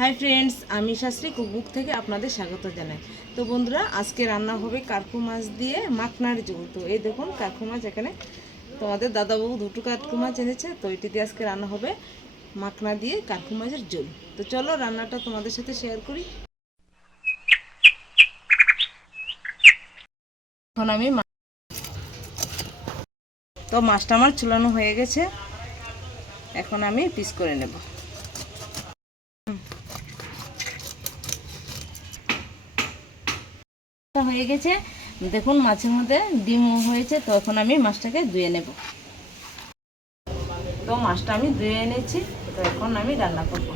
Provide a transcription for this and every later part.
Hi friends, আমি Shastri cookbook থেকে আপনাদের স্বাগত জানাই। তো বন্ধুরা, আজকে রান্না হবে কার্পু মাছ দিয়ে মাখনার ঝোল। তো এই দেখুন কার্পু মাছ, এখানে তোমাদের দাদাবাবু দুটো কার্পু মাছ এনেছে। তো এটি দিয়ে আজকে রান্না হবে মাখনা দিয়ে কার্পু মাছের ঝোল। তো চলো রান্নাটা তোমাদের সাথে শেয়ার করি। এখন আমি তো মাছটা আমার চুলানো হয়ে গেছে, এখন আমি পিস করে নেব। হয়ে গেছে, দেখুন মাছের মধ্যে ডিম হয়েছে। তো এখন আমি মাছটাকে ধুয়ে নেব। তো মাছটা আমি ধুয়ে এনেছি, তো এখন আমি রান্না করব।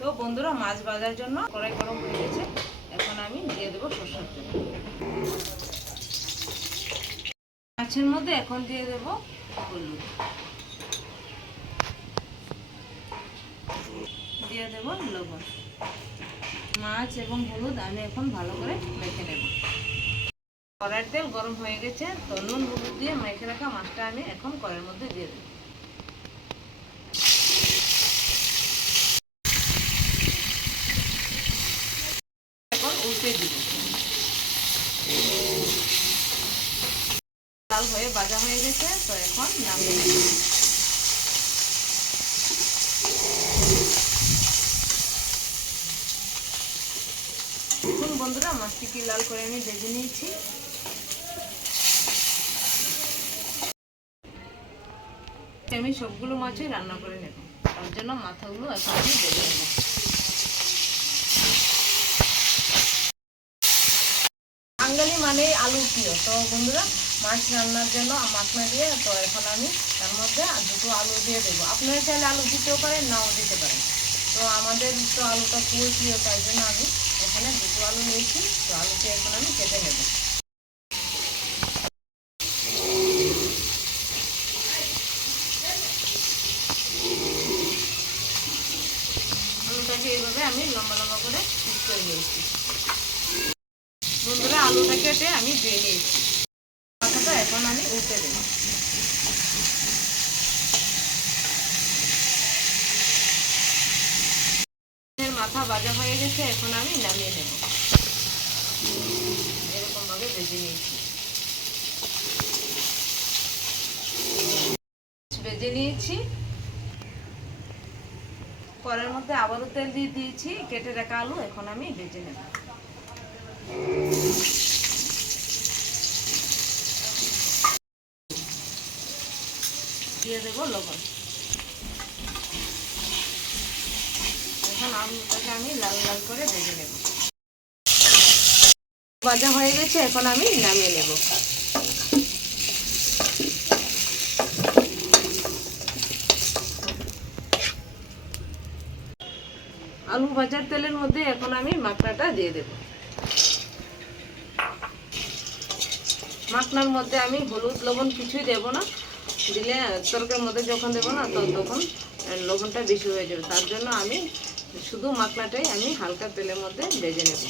তো বন্ধুরা, মাছ ভাজার জন্য কড়াই গরম হয়ে গেছে, এখন আমি দিয়ে দেবো সরষের তেল। মাছের মধ্যে এখন দিয়ে দেব হলুদ, দিয়ে দেব লবণ। মাছ এবং হলুদ আমি এখন ভালো করে মেখে নেব। কড়াইয়ের তেল গরম হয়ে গেছে, তো নুন হলুদ দিয়ে মেখে রাখা মাছটা আমি এখন কড়াইয়ের মধ্যে দিয়ে দেব। এখন উল্টে দিব। লাল হয়ে ভাজা হয়ে গেছে, তো এখন নামিয়ে নেব। দেখুন বন্ধুরা, মাছটি কি লাল করে আমি ভেজে নিয়েছি। আমি সবগুলো মাছই রান্না করে নেব, তার জন্য মাথাগুলো এখন আমি ভেজে নেব। বাঙালি মানে আলু প্রিয়। তো বন্ধুরা, মাছ রান্নার জন্য মাখনা দিয়ে, তো এখন আমি তার মধ্যে দুটো আলু দিয়ে দেবো। আপনারা চাইলে আলু দিতেও পারেন, নাও দিতে পারেন। তো আমাদের তো আলুটা খুবই প্রিয়, তাই জন্য আমি এখানে দুটো আলু নিয়েছি। তো আলুকে এখন আমি কেটে নেব। আলুটাকে এইভাবে আমি লম্বা লম্বা করে পিস করে নিয়েছি। বন্ধুরা, আলুটা কেটে আমি ধুয়ে নিয়েছি। মাথাটা এখন আমি উল্টে দেব। মাথা ভাজা হয়ে গেছে, এখন আমি নামিয়ে নেব। এরকম ভাবে ভেজে নিয়েছি। ভেজে নিয়েছি, কড়াইয়ের মধ্যে আবারও তেল দিয়ে দিয়েছি। কেটে রাখা আলু এখন আমি ভেজে নেব। দিয়ে দেব লবণ। এখন আলুটাকে আমি লাল লাল করে ভেজে নেব। ভাজা হয়ে গেছে, এখন আমি নামিয়ে নেব। আলু ভাজার তেলের মধ্যে এখন আমি মাখনাটা দিয়ে দেব। মাখনার মধ্যে আমি হলুদ লবণ কিছুই দেব না, দিলে তরকারির মধ্যে যখন দেবো না তখন লবণটা বেশি হয়ে যাবে। তার জন্য আমি শুধু মাখনাটাই আমি হালকা তেলের মধ্যে ভেজে নেব।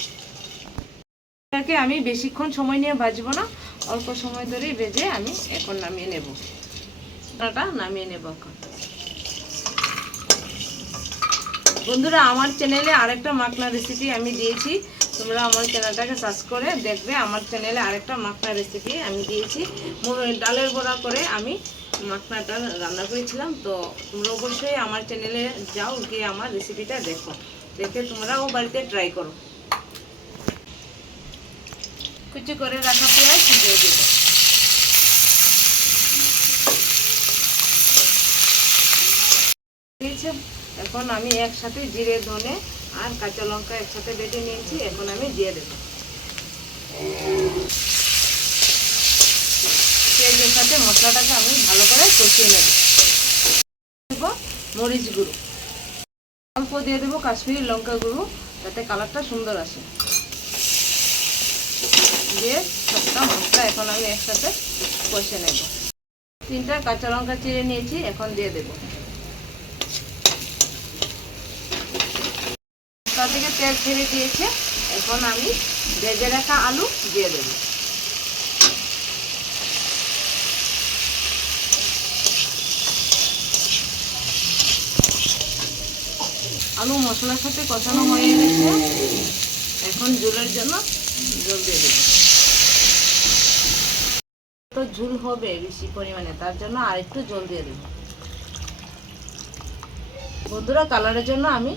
এটাকে আমি বেশিক্ষণ সময় নিয়ে ভাজবো না, অল্প সময় ধরেই ভেজে আমি এখন নামিয়ে নেব। নামিয়ে নেব এখন। বন্ধুরা, আমার চ্যানেলে আরেকটা মাখনা রেসিপি আমি দিয়েছি। তোমরা আমার চ্যানেলটাকে সার্চ করে দেখবে, আমার চ্যানেলে আরেকটা মাখনা রেসিপি আমি দিয়েছি। ডালের বড়া করে আমি মাখনাটা রান্না করেছিলাম। তো তোমরা অবশ্যই আমার চ্যানেলে যাও, গিয়ে আমার রেসিপিটা দেখো, দেখে তোমরাও বাড়িতে ট্রাই করো। কুচি করে রাখা পেঁয়াজ দিয়ে দেব। এখন আমি একসাথে জিরে ধনে আর কাঁচা লঙ্কা একসাথে বেটে নিয়েছি, এখন আমি দিয়ে দেব। পেঁয়াজের সাথে মশলাটাকে আমি ভালো করে কষিয়ে নেব। মরিচ গুঁড়ো অল্প দিয়ে দেবো, কাশ্মীরি লঙ্কা গুঁড়ো, যাতে কালারটা সুন্দর আসে। দিয়ে সবটা মশলা এখন আমি একসাথে কষে নেব। 3টা কাঁচা লঙ্কা চিড়ে নিয়েছি, এখন দিয়ে দেব। মশলা থেকে তেল ছেড়ে দিয়েছে, এখন আমি ভেজে রাখা আলু দিয়ে দেব। আলু মশলার সাথে কষানো হয়ে গেছে। এখন ঝোলের জন্য জল দিয়ে দেবো। তো ঝোল হবে বেশি পরিমাণে, তার জন্য আর একটু জল দিয়ে দেবো। বন্ধুরা, কালারের জন্য আমি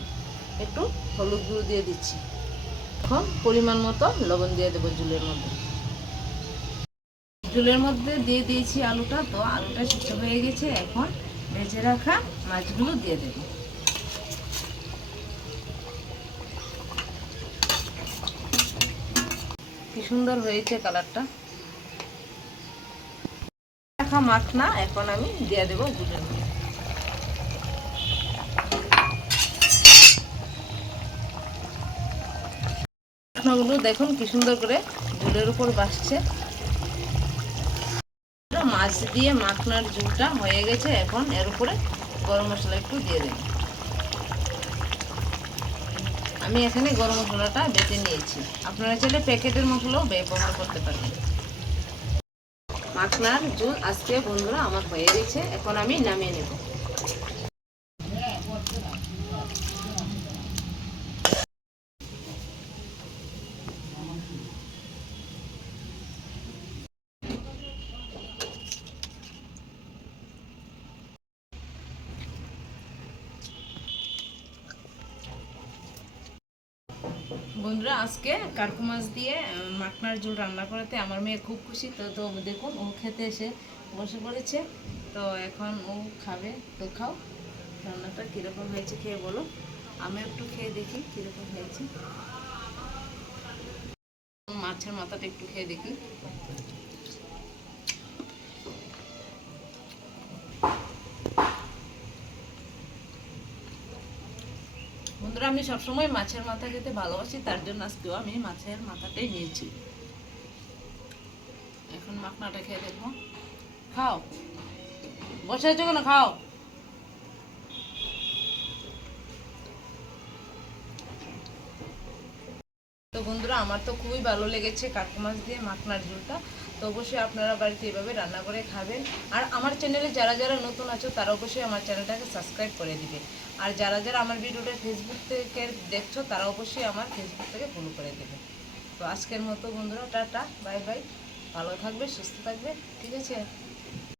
একটু হলুদ গুঁড়ো দিয়ে দিচ্ছি। এখন পরিমাণ মতো লবণ দিয়ে দেবো ঝোলের মধ্যে। ঝোলের মধ্যে দিয়ে দিয়েছি আলুটা, তো আলুটা সিদ্ধ হয়ে গেছে। এখন ভেজে রাখা মাছগুলো দিয়ে দেবো। কি সুন্দর হয়েছে কালারটা। রাখা মাখনা এখন আমি দিয়ে দেবো ঝোলের মধ্যে। মাখনাগুলো দেখুন কি সুন্দর করে ঝোলের উপর ভাসছে। মাছ দিয়ে মাখনার ঝোলটা হয়ে গেছে। এখন এর উপরে গরম মশলা একটু দিয়ে দেব। আমি এখানে গরম মশলাটা বেটে নিয়েছি, আপনারা চাইলে প্যাকেটের মশলাও ব্যবহার করতে পারেন। মাখনার ঝোল আজকে বন্ধুরা আমার হয়ে গেছে। এখন আমি নামিয়ে নেব। বন্ধুরা, আজকে কার্কু মাছ দিয়ে মাখনার ঝোল রান্না করাতে আমার মেয়ে খুব খুশি। তো দেখুন, ও খেতে এসে বসে পড়েছে। তো এখন ও খাবে। তো খাও, রান্নাটা কীরকম হয়েছে খেয়ে বলো। আমি একটু খেয়ে দেখি কীরকম হয়েছে। মাছের মাথাটা একটু খেয়ে দেখি। বন্ধুরা, আমি সবসময় মাছের মাথা খেতে ভালোবাসি, তার জন্য আজকেও আমি মাছের মাথাটাই নিয়েছি। এখন মাখনাটা খেয়ে দেখবো। খাও, বসে আছো কেন? খাও। তো বন্ধুরা, আমার তো খুবই ভালো লেগেছে কার্কু মাছ দিয়ে মাখনার ঝোলটা। তো অবশ্যই আপনারা বাড়িতে এভাবে রান্না করে খাবেন। আর আমার চ্যানেলে যারা যারা নতুন আছো তারা অবশ্যই আমার চ্যানেলটাকে সাবস্ক্রাইব করে দিবে। আর যারা যারা আমার ভিডিওটা ফেসবুক থেকে দেখছো তারা অবশ্যই আমার ফেসবুক থেকে ফলো করে দেবে। তো আজকের মতো বন্ধুরা, টাটা, বাই বাই। ভালো থাকবে, সুস্থ থাকবে, ঠিক আছে।